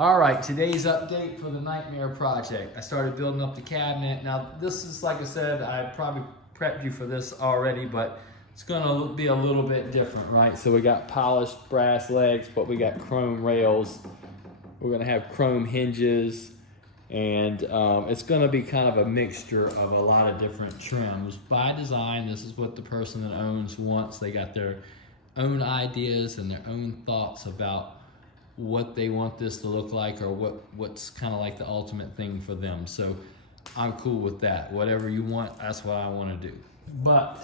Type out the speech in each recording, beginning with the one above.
All right, today's update for the Nightmare project. I started building up the cabinet. Now, this is, like I said, I probably prepped you for this already, but it's gonna be a little bit different, right? So we got polished brass legs, but we got chrome rails. We're gonna have chrome hinges, and it's gonna be kind of a mixture of a lot of different trims. By design, this is what the person that owns wants. They got their own ideas and their own thoughts about what they want this to look like, or what's kind of like the ultimate thing for them. So I'm cool with that. Whatever you want, that's what I want to do. But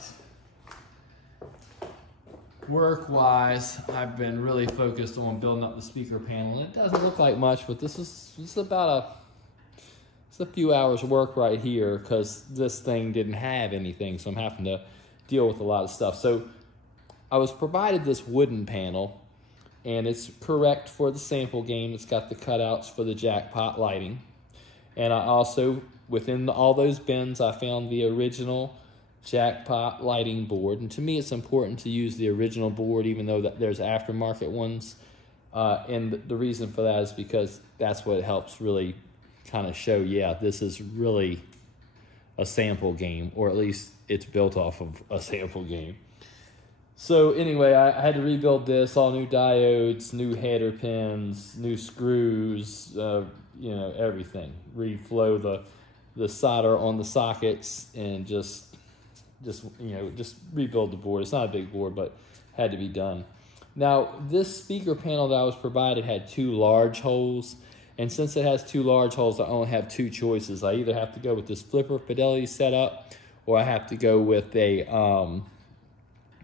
work-wise, I've been really focused on building up the speaker panel. It doesn't look like much, but this is about a few hours work right here, because this thing didn't have anything, so I'm having to deal with a lot of stuff. So I was provided this wooden panel, and it's correct for the sample game. It's got the cutouts for the jackpot lighting. And I also, within all those bins, I found the original jackpot lighting board. And to me, it's important to use the original board, even though there's aftermarket ones. And the reason for that is because that's what helps really kind of show, yeah, this is really a sample game, or at least it's built off of a sample game. So anyway, I had to rebuild this, all new diodes, new header pins, new screws, you know, everything. Reflow the solder on the sockets, and just rebuild the board. It's not a big board, but had to be done. Now, this speaker panel that I was provided had 2 large holes, and since it has 2 large holes, I only have 2 choices. I either have to go with this flipper fidelity setup, or I have to go with a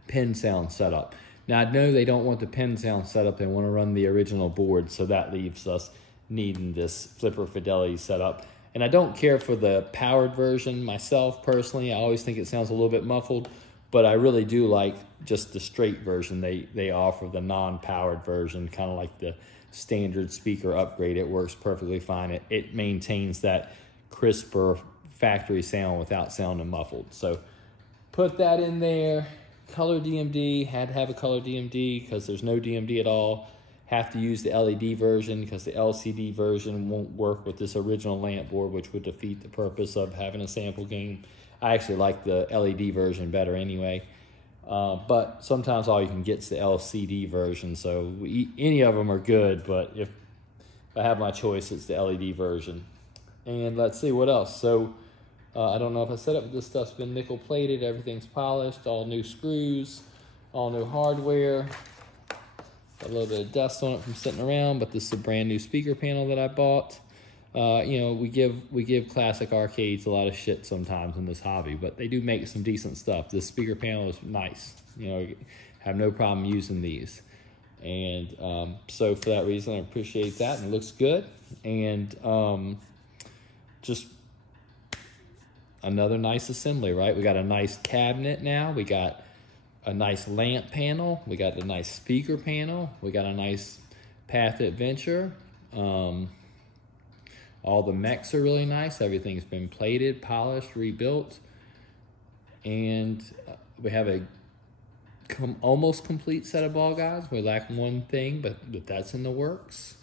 pin sound setup. Now, I know they don't want the pin sound setup. They want to run the original board, so that leaves us needing this flipper fidelity setup. And I don't care for the powered version myself personally. I always think it sounds a little bit muffled, but I really do like just the straight version they offer, the non-powered version, kind of like the standard speaker upgrade. It works perfectly fine. It maintains that crisper factory sound without sounding muffled. So put that in there. Color DMD, had to have a color DMD because there's no DMD at all. Have to use the LED version because the LCD version won't work with this original lamp board, which would defeat the purpose of having a sample game. I actually like the LED version better anyway, but sometimes all you can get is the LCD version, so any of them are good, but if I have my choice, it's the LED version. And let's see what else. So I don't know if I said it, but this stuff's been nickel plated. Everything's polished, all new screws, all new hardware. Got a little bit of dust on it from sitting around, but this is a brand new speaker panel that I bought. You know, we give classic arcades a lot of shit sometimes in this hobby, but they do make some decent stuff. This speaker panel is nice. You know, have no problem using these. And so for that reason, I appreciate that, and it looks good. And just another nice assembly, right? We got a nice cabinet now. We got a nice lamp panel. We got a nice speaker panel. We got a nice Path Adventure. All the mechs are really nice. Everything's been plated, polished, rebuilt. And we have a almost complete set of ball guides. We lack one thing, but that's in the works.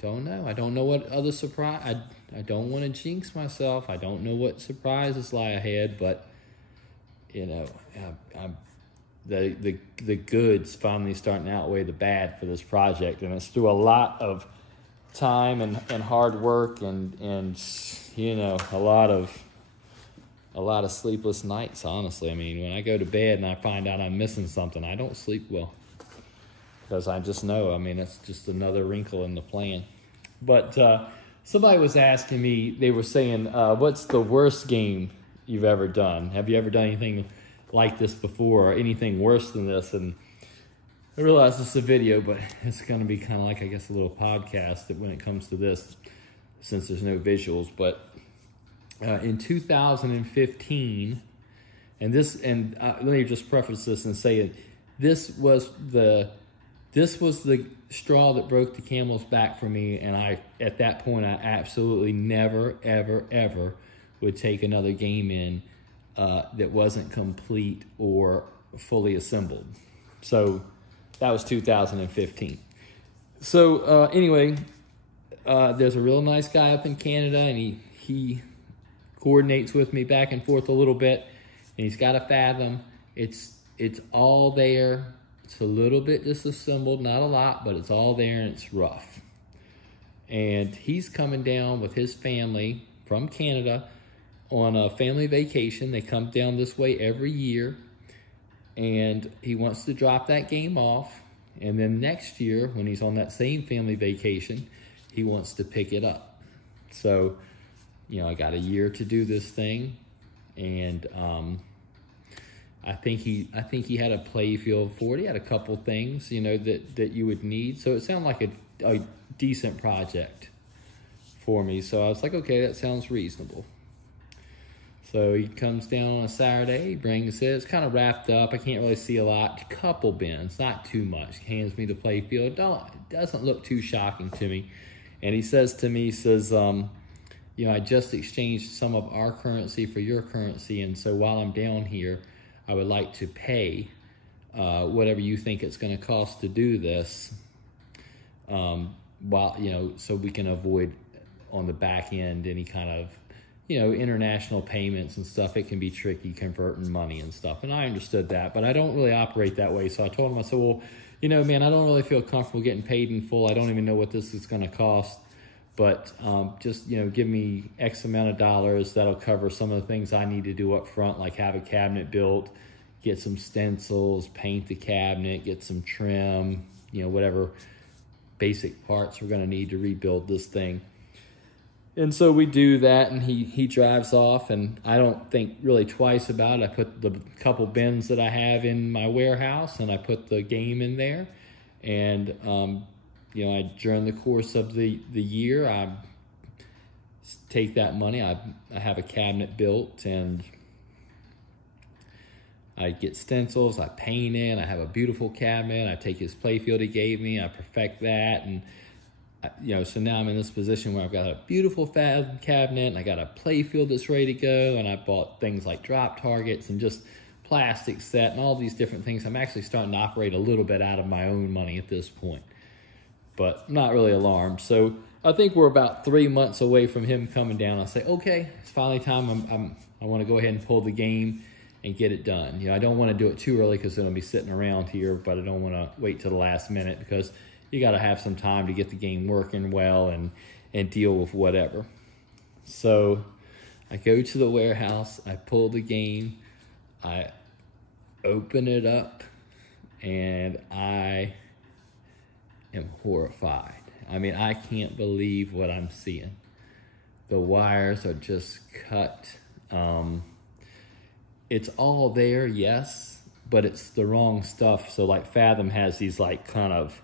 Don't know. I don't know what other surprise. I don't want to jinx myself. I don't know what surprises lie ahead, but you know, the good's finally starting to outweigh the bad for this project, and it's through a lot of time and hard work and you know, a lot of sleepless nights. Honestly, I mean, when I go to bed and I find out I'm missing something, I don't sleep well, because I just know, I mean, it's just another wrinkle in the plan. But somebody was asking me, they were saying, what's the worst game you've ever done? Have you ever done anything like this before, or anything worse than this? And I realize this is a video, but it's going to be kind of like, I guess, a little podcast when it comes to this, since there's no visuals. But in 2015, and let me just preface this and say this was the straw that broke the camel's back for me, and at that point I absolutely never ever would take another game in that wasn't complete or fully assembled. So that was 2015. So anyway, there's a real nice guy up in Canada, and he coordinates with me back and forth a little bit, and he's got a Fathom. It's all there. It's a little bit disassembled, not a lot, but it's all there and it's rough. And he's coming down with his family from Canada on a family vacation. They come down this way every year, and he wants to drop that game off. And then next year, when he's on that same family vacation, he wants to pick it up. So, you know, I got a year to do this thing, and I think he had a play field for it. He had a couple things, you know, that you would need. So it sounded like a decent project for me. So I was like, okay, that sounds reasonable. So he comes down on a Saturday, he brings it. It's kind of wrapped up. I can't really see a lot. Couple bins, not too much. Hands me the play field. It doesn't look too shocking to me. And he says to me, you know, I just exchanged some of our currency for your currency, and so while I'm down here, I would like to pay whatever you think it's going to cost to do this, while, you know, so we can avoid on the back end any kind of, you know, international payments and stuff. It can be tricky converting money and stuff, and I understood that, but I don't really operate that way. So I told him, I said, well, you know, man, I don't really feel comfortable getting paid in full. I don't even know what this is going to cost. But just, you know, give me X amount of dollars. That'll cover some of the things I need to do up front, like have a cabinet built, get some stencils, paint the cabinet, get some trim, you know, whatever basic parts we're going to need to rebuild this thing. And so we do that, and he drives off, and I don't think really twice about it. I put the couple bins that I have in my warehouse, and I put the game in there, and you know, during the course of the year, I take that money, I have a cabinet built, and I get stencils, I paint it, I have a beautiful cabinet, I take his playfield he gave me, I perfect that, and you know, so now I'm in this position where I've got a beautiful cabinet, and I got a playfield that's ready to go, and I bought things like drop targets and just plastic set and all these different things. I'm actually starting to operate a little bit out of my own money at this point, but I'm not really alarmed. So I think we're about 3 months away from him coming down. I'll say, okay, it's finally time. I want to go ahead and pull the game and get it done. You know, I don't want to do it too early because it'll be sitting around here, but I don't want to wait till the last minute because you got to have some time to get the game working well and deal with whatever. So I go to the warehouse, I pull the game, I open it up, and I am horrified. I mean, I can't believe what I'm seeing. The wires are just cut. It's all there, yes, but it's the wrong stuff. So like Fathom has these like kind of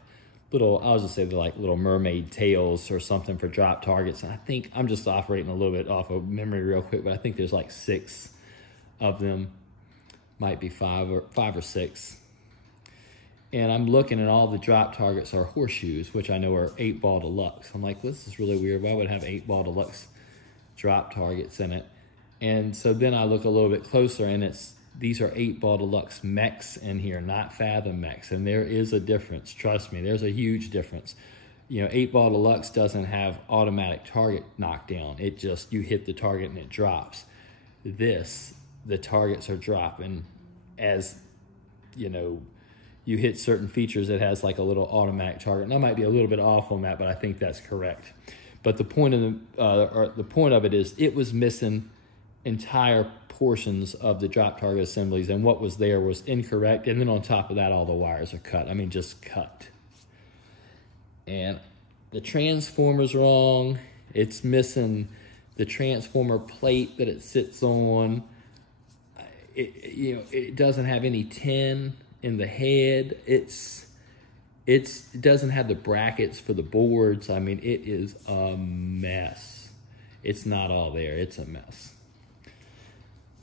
little, I was gonna say they're like little mermaid tails or something for drop targets. And I think I'm just operating a little bit off of memory real quick, but I think there's like 6 of them, might be 5 or 6. And I'm looking at all the drop targets are horseshoes, which I know are 8-ball deluxe. I'm like, this is really weird. Why would it have 8-ball deluxe drop targets in it? And so then I look a little bit closer, and these are 8-ball deluxe mechs in here, not Fathom mechs. And there is a difference. Trust me, there's a huge difference. You know, 8-ball deluxe doesn't have automatic target knockdown. It just, you hit the target and it drops. The targets are dropping as, you know, you hit certain features. It has like a little automatic target. And I might be a little bit off on that, but I think that's correct. But the point of it is it was missing entire portions of the drop target assemblies, and what was there was incorrect. And then on top of that, all the wires are cut. I mean, just cut. And the transformer's wrong. It's missing the transformer plate that it sits on. It doesn't have any tin in the head. It doesn't have the brackets for the boards. I mean, it is a mess. It's not all there. It's a mess.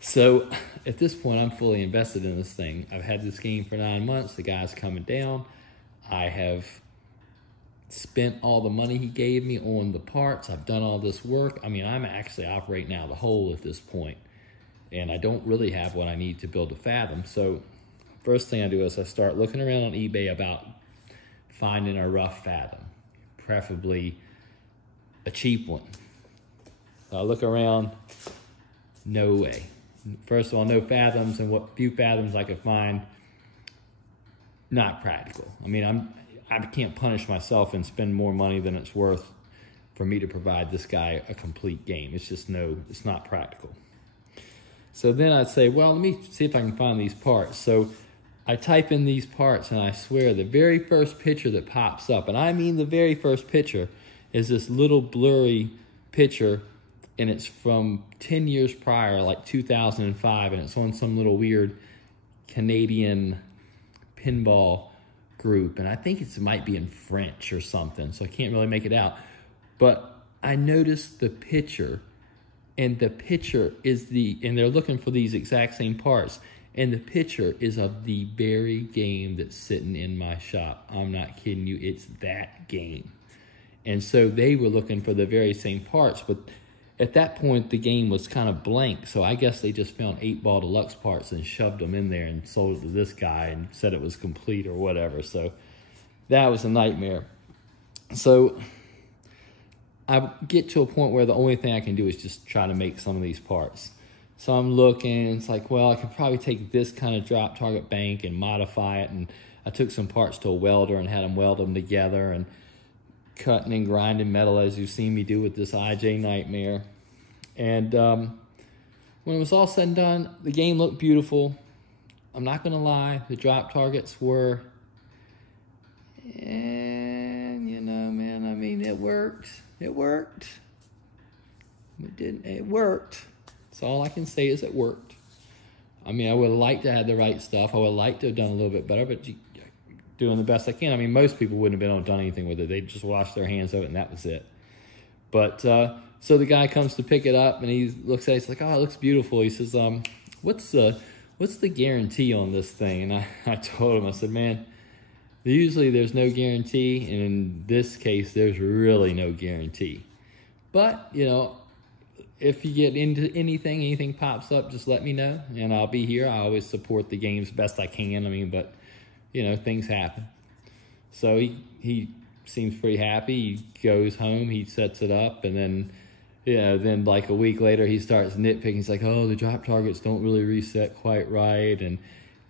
So at this point, I'm fully invested in this thing. I've had this game for 9 months. The guy's coming down. I have spent all the money he gave me on the parts. I've done all this work. I mean, I'm actually operating out of the hole at this point, and I don't really have what I need to build a Fathom. So first thing I do is I start looking around on eBay about finding a rough fathom, preferably a cheap one. I look around, no way. First of all, no fathoms, and what few fathoms I could find, not practical. I mean, I can't punish myself and spend more money than it's worth for me to provide this guy a complete game. It's just it's not practical. So then I'd say, well, let me see if I can find these parts. So I type in these parts, and I swear the very first picture that pops up, and I mean the very first picture, is this little blurry picture, and it's from 10 years prior, like 2005, and it's on some little weird Canadian pinball group, and I think it might be in French or something, so I can't really make it out. But I noticed the picture, and the picture is and they're looking for these exact same parts, and the picture is of the very game that's sitting in my shop. I'm not kidding you, it's that game. And so they were looking for the very same parts, but at that point the game was kind of blank, so I guess they just found 8-ball deluxe parts and shoved them in there and sold it to this guy and said it was complete or whatever. So that was a nightmare. So I get to a point where the only thing I can do is just try to make some of these parts. So I'm looking, it's like, well, I could probably take this kind of drop target bank and modify it. And I took some parts to a welder and had them weld them together and cutting and grinding metal, as you've seen me do with this IJ Nightmare. And when it was all said and done, the game looked beautiful. I'm not going to lie, the drop targets were, and you know, man, I mean, it worked. It worked. It worked. So all I can say is it worked. I mean, I would have liked to have the right stuff. I would have liked to have done a little bit better, but doing the best I can. I mean, most people wouldn't have been able to done anything with it. They just washed their hands of it, and that was it. But so the guy comes to pick it up, and he looks at it. He's like, "Oh, it looks beautiful." He says, "What's the guarantee on this thing?" And I told him, I said, "Man, usually there's no guarantee, and in this case, there's really no guarantee. But you know, if you get into anything pops up, just let me know, and I'll be here. I always support the games best I can. I mean, but you know, things happen." So he seems pretty happy. He goes home, he sets it up, and then, you know, then like a week later, he starts nitpicking. He's like, "Oh, the drop targets don't really reset quite right," and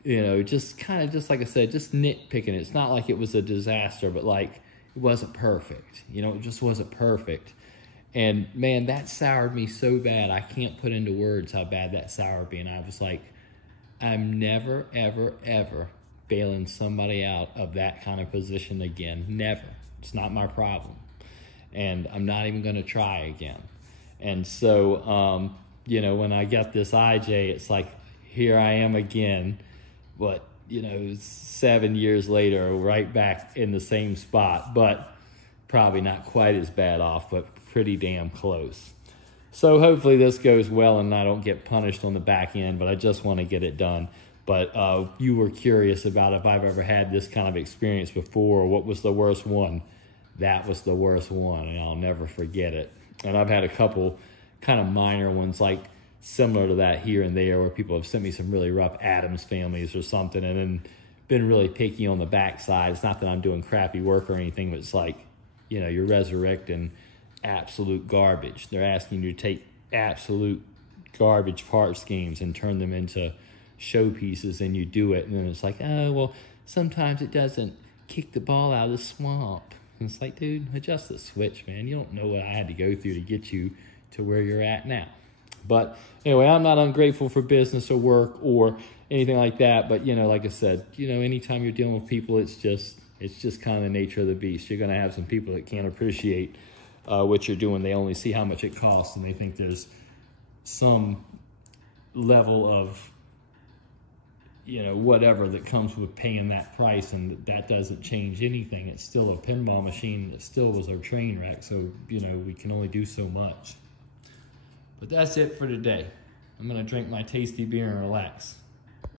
you know, just kind of, just like I said, just nitpicking. It's not like it was a disaster, but like it wasn't perfect. You know, it just wasn't perfect. And man, that soured me so bad. I can't put into words how bad that soured me. And I was like, I'm never, ever, ever bailing somebody out of that kind of position again. Never. It's not my problem. And I'm not even going to try again. And so, you know, when I got this IJ, it's like, here I am again. But, you know, 7 years later, right back in the same spot. But probably not quite as bad off, but pretty damn close. So hopefully this goes well and I don't get punished on the back end, but I just want to get it done. But you were curious about if I've ever had this kind of experience before, or what was the worst one. That was the worst one, and I'll never forget it. And I've had a couple kind of minor ones, like similar to that here and there, where people have sent me some really rough Addams families or something, and then been really picky on the backside. It's not that I'm doing crappy work or anything, but it's like, you know, you're resurrecting absolute garbage. They're asking you to take absolute garbage part schemes and turn them into showpieces, and you do it, and then it's like, oh, well, sometimes it doesn't kick the ball out of the swamp. And it's like, dude, adjust the switch, man. You don't know what I had to go through to get you to where you're at now. But anyway, I'm not ungrateful for business or work or anything like that. But, you know, like I said, you know, anytime you're dealing with people, it's just kind of the nature of the beast. You're going to have some people that can't appreciate what you're doing. They only see how much it costs, and they think there's some level of, you know, whatever that comes with paying that price, and that doesn't change anything. It's still a pinball machine. It still was a train wreck, so, you know, we can only do so much. But that's it for today. I'm going to drink my tasty beer and relax.